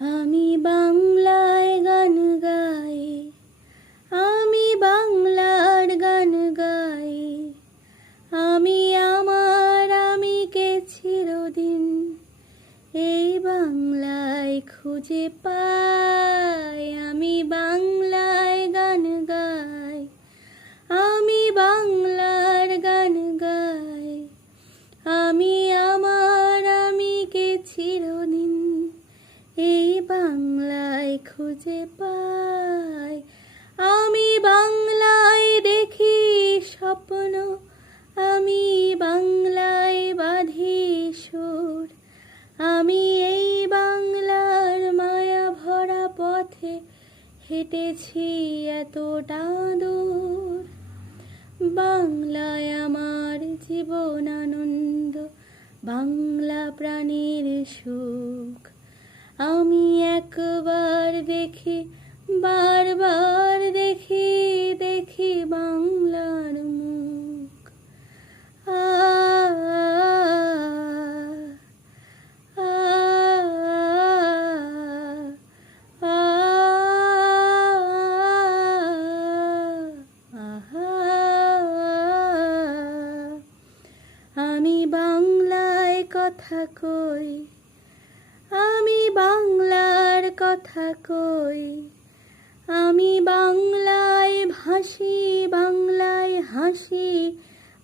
আমি বাংলায় গান গাই, আমি বাংলার গান গাই। আমি আমার আমিকে চিরদিন এই বাংলায় খুঁজে পাই। আমি বাংলায় গান গাই, আমি বাংলার গান গাই। আমি আমার আমিকে চিরদিন এই বাংলায় খুঁজে পাই। আমি বাংলায় দেখি স্বপ্ন, আমি বাংলায় বাঁধি সুর। আমি এই বাংলার মায়া ভরা পথে হেঁটেছি এতটা দূর। বাংলায় আমার জীবন আনন্দ, বাংলা প্রাণের সুখ। আমি একবার দেখি, বারবার দেখি, দেখি বাংলার মুখ। আ আ আ আমি বাংলায় কথা কই, আমি বাংলার কথা কই। আমি বাংলায় ভাসি, বাংলায় হাসি,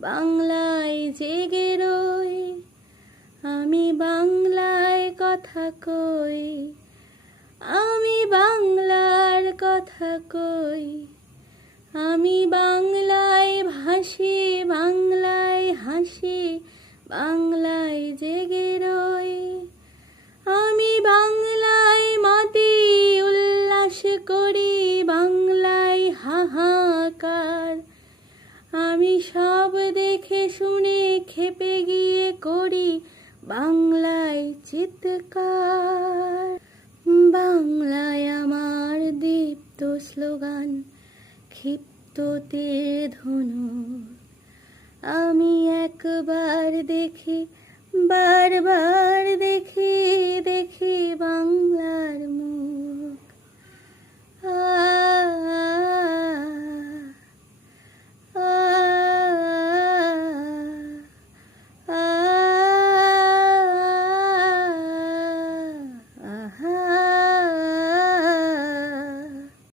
বাংলায় জেগে রই। আমি বাংলায় কথা কই, আমি বাংলার কথা কই। আমি বাংলায় ভাসি, বাংলায় হাসি, বাংলায় জেগে রই। আমি বাংলায় মাতি উল্লাস করি, বাংলায় হাহাকার। আমি সব দেখে শুনে খেপে গিয়ে করি বাংলায় চিৎকার। বাংলায় আমার দীপ্ত স্লোগান, ক্ষিপ্ত তীর ধনুর। আমি একবার দেখি, বারবার দেখি, দেখি বাংলার